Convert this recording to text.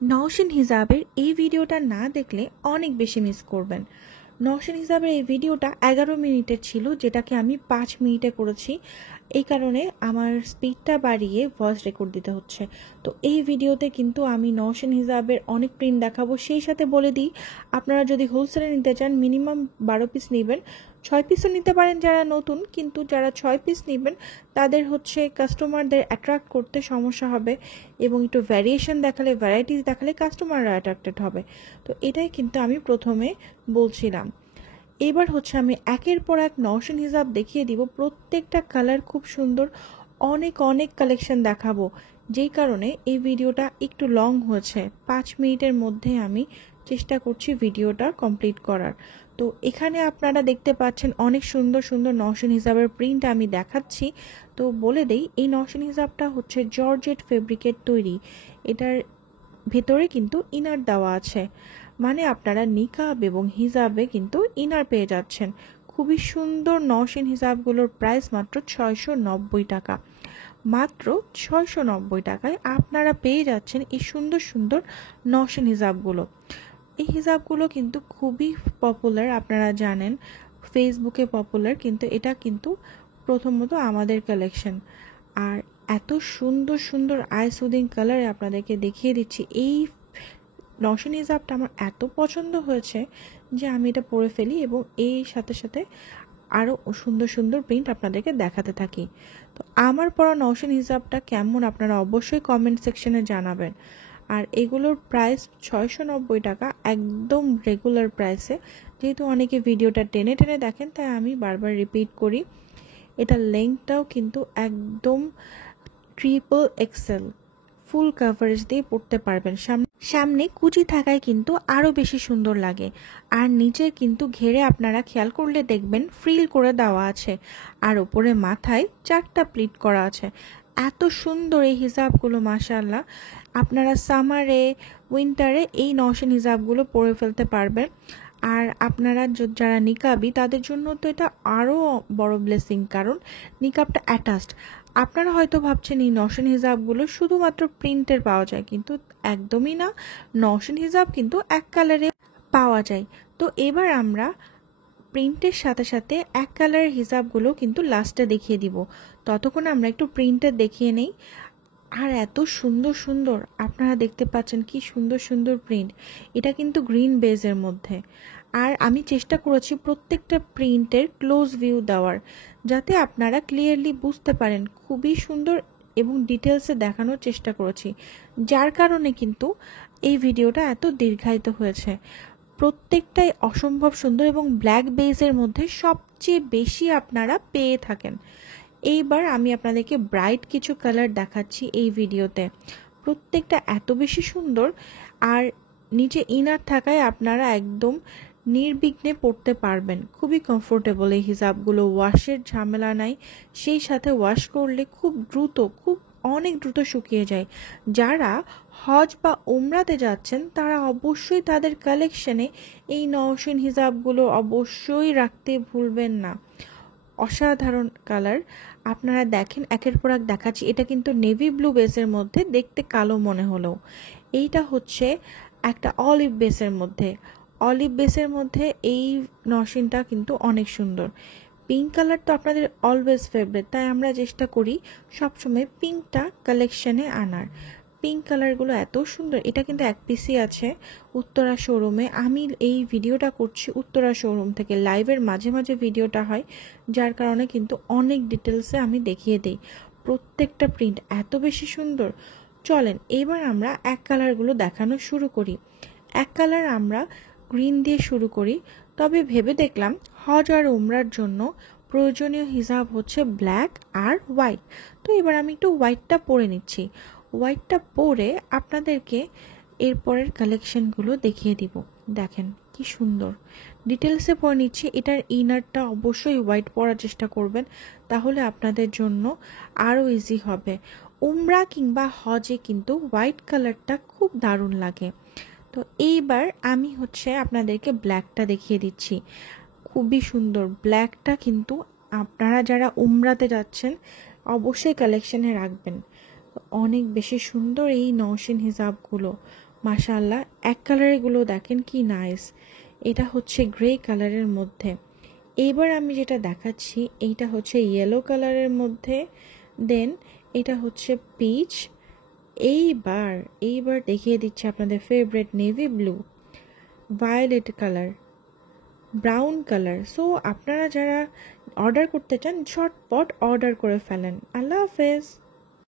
নওশিন হিজাবের এই ভিডিওটা না দেখলে অনেক বেশি মিস করবেন। নওশিন হিজাবের এই ভিডিওটা 11 মিনিটের ছিল, যেটাকে আমি 5 মিনিটে করেছি। এই কারণে আমার স্পিডটা বাড়িয়ে ভয়েস রেকর্ড দিতে হচ্ছে। তো এই ভিডিওতে কিন্তু আমি নওশিন হিজাবের অনেক প্রিন্ট দেখাবো। সেই সাথে বলে দিই, আপনারা যদি হোলসেলে নিতে চান মিনিমাম 12 পিস নেবেন। 6 পিসও নিতে পারেন যারা নতুন, কিন্তু যারা 6 পিস নেবেন তাদের হচ্ছে কাস্টমারদের অ্যাট্রাক্ট করতে সমস্যা হবে, এবং একটু ভ্যারিয়েশন দেখালে, ভ্যারাইটিস দেখালে কাস্টমাররা অ্যাট্রাক্টেড হবে। তো এটাই কিন্তু আমি প্রথমে বলছিলাম। এবার হচ্ছে আমি একের পর এক নওশিন হিজাব দেখিয়ে দিব। প্রত্যেকটা কালার খুব সুন্দর, অনেক অনেক কালেকশন দেখাবো, যেই কারণে এই ভিডিওটা একটু লং হয়েছে। 5 মিনিটের মধ্যে আমি চেষ্টা করছি ভিডিওটা কমপ্লিট করার। তো এখানে আপনারা দেখতে পাচ্ছেন অনেক সুন্দর সুন্দর নওশিন হিজাবের প্রিন্ট আমি দেখাচ্ছি। তো বলে দেই, এই নওশিন হিজাবটা হচ্ছে জর্জেট ফেব্রিকের তৈরি। এটার ভেতরে কিন্তু ইনার দেওয়া আছে, মানে আপনারা নিকাব এবং হিজাবে কিন্তু ইনার পেয়ে যাচ্ছেন। খুবই সুন্দর নওশিন হিজাবগুলোর প্রাইস মাত্র 690 টাকা। মাত্র 690 টাকায় আপনারা পেয়ে যাচ্ছেন এই সুন্দর সুন্দর নওশিন হিজাবগুলো। এই হিজাবগুলো কিন্তু খুবই পপুলার, আপনারা জানেন ফেসবুকে পপুলার, কিন্তু এটা কিন্তু প্রথমত আমাদের কালেকশন। আর এত সুন্দর সুন্দর আই সুদিং কালারে আপনাদেরকে দেখিয়ে দিচ্ছি। এই নওশিন হিজাবটা আমার এত পছন্দ হয়েছে যে আমি এটা পরে ফেলি, এবং এই সাথে সাথে আরও সুন্দর সুন্দর প্রিন্ট আপনাদেরকে দেখাতে থাকি। তো আমার পরা নওশিন হিজাবটা কেমন আপনারা অবশ্যই কমেন্ট সেকশনে জানাবেন। আর এগুলোর প্রাইস 690 টাকা, একদম রেগুলার প্রাইসে। যেহেতু অনেকে ভিডিওটা টেনে টেনে দেখেন, তাই আমি বারবার রিপিট করি। এটার লেন্থটাও কিন্তু একদম ট্রিপল এক্সেল, ফুল কাভারেজ দিয়ে পড়তে পারবেন। সামনে কুচি থাকায় কিন্তু আরও বেশি সুন্দর লাগে। আর নিচে কিন্তু ঘেরে আপনারা খেয়াল করলে দেখবেন ফ্রিল করে দেওয়া আছে, আর ওপরে মাথায় 4টা প্লিট করা আছে। এত সুন্দর এই হিজাবগুলো, মাশাআল্লাহ। আপনারা সামারে, উইন্টারে এই নওশিন হিজাবগুলো পরে ফেলতে পারবেন। আর আপনারা যারা নিকাবি তাদের জন্য তো এটা আরও বড় ব্লেসিং, কারণ নিকাবটা অ্যাটাচড। আপনারা হয়তো ভাবছেন এই নওশিন হিজাবগুলো শুধুমাত্র প্রিন্টের পাওয়া যায়, কিন্তু একদমই না। নওশিন হিজাব কিন্তু এক কালারে পাওয়া যায়। তো এবার আমরা প্রিন্টের সাথে সাথে এক কালারের হিজাবগুলো কিন্তু লাস্টে দেখিয়ে দিব। ততক্ষণ আমরা একটু প্রিন্টের দেখিয়ে নেই। আর এত সুন্দর সুন্দর আপনারা দেখতে পাচ্ছেন, কি সুন্দর সুন্দর প্রিন্ট। এটা কিন্তু গ্রিন বেজের মধ্যে। আর আমি চেষ্টা করেছি প্রত্যেকটা প্রিন্টের ক্লোজ ভিউ দেওয়ার, যাতে আপনারা ক্লিয়ারলি বুঝতে পারেন। খুবই সুন্দর এবং ডিটেলসে দেখানোর চেষ্টা করেছি, যার কারণে কিন্তু এই ভিডিওটা এত দীর্ঘায়িত হয়েছে। প্রত্যেকটাই অসম্ভব সুন্দর, এবং ব্ল্যাক বেজের মধ্যে সবচেয়ে বেশি আপনারা পেয়ে থাকেন। এইবার আমি আপনাদেরকে ব্রাইট কিছু কালার দেখাচ্ছি এই ভিডিওতে। প্রত্যেকটা এত বেশি সুন্দর, আর নিচে ইনার থাকায় আপনারা একদম নির্বিঘ্নে পরতে পারবেন। খুবই কমফোর্টেবল এই হিজাবগুলো, ওয়াশের ঝামেলা নাই। সেই সাথে ওয়াশ করলে খুব দ্রুত, অনেক দ্রুত শুকিয়ে যায়। যারা হজ বা উমরাতে যাচ্ছেন তারা অবশ্যই তাদের কালেকশনে এই নওশিন হিজাবগুলো অবশ্যই রাখতে ভুলবেন না। অসাধারণ কালার, আপনারা দেখেন একের পর এক দেখাচ্ছি। এটা কিন্তু নেভি ব্লু বেসের মধ্যে, দেখতে কালো মনে হলো। এইটা হচ্ছে একটা অলিভ বেসের মধ্যে। অলিভ বেসের মধ্যে এই নওশিনটা কিন্তু অনেক সুন্দর। পিঙ্ক কালার তো আপনাদের অলওয়েজ ফেভারিট, তাই আমরা চেষ্টা করি সবসময় পিঙ্কটা কালেকশনে আনার। পিঙ্ক কালারগুলো এত সুন্দর। এটা কিন্তু এক পিসই আছে উত্তরা শোরুমে। আমি এই ভিডিওটা করছি উত্তরা শোরুম থেকে, লাইভের মাঝে মাঝে ভিডিওটা হয়, যার কারণে কিন্তু অনেক ডিটেলসে আমি দেখিয়ে দিই। প্রত্যেকটা প্রিন্ট এত বেশি সুন্দর। চলেন এবার আমরা এক কালারগুলো দেখানো শুরু করি। এক কালার আমরা গ্রিন দিয়ে শুরু করি, তবে ভেবে দেখলাম হজ আর উমরার জন্য প্রয়োজনীয় হিজাব হচ্ছে ব্ল্যাক আর হোয়াইট। তো এবার আমি একটু হোয়াইটটা পরে নিচ্ছি। হোয়াইটটা পরে আপনাদেরকে এরপরের কালেকশনগুলো দেখিয়ে দিব। দেখেন কি সুন্দর ডিটেলসে পরে নিচ্ছি। এটার ইনারটা অবশ্যই হোয়াইট পরার চেষ্টা করবেন, তাহলে আপনাদের জন্য আরও ইজি হবে। উমরা কিংবা হজে কিন্তু হোয়াইট কালারটা খুব দারুণ লাগে। তো এইবার আমি হচ্ছে আপনাদেরকে ব্ল্যাকটা দেখিয়ে দিচ্ছি। খুবই সুন্দর ব্ল্যাকটা, কিন্তু আপনারা যারা উমরাতে যাচ্ছেন অবশ্যই কালেকশনে রাখবেন। অনেক বেশি সুন্দর এই নওশিন হিজাবগুলো, মাশাআল্লাহ, এক কালারেরগুলো দেখেন কি নাইস। এটা হচ্ছে গ্রে কালারের মধ্যে। এইবার আমি যেটা দেখাচ্ছি এইটা হচ্ছে ইয়েলো কালারের মধ্যে, দেন এটা হচ্ছে পিচ। এইবার দেখিয়ে দিচ্ছি আপনাদের favourite navy blue, violet colour, brown colour. So আপনারা যারা অর্ডার করতে চান ঝটপট অর্ডার করে ফেলেন। আল্লাহ হাফেজ।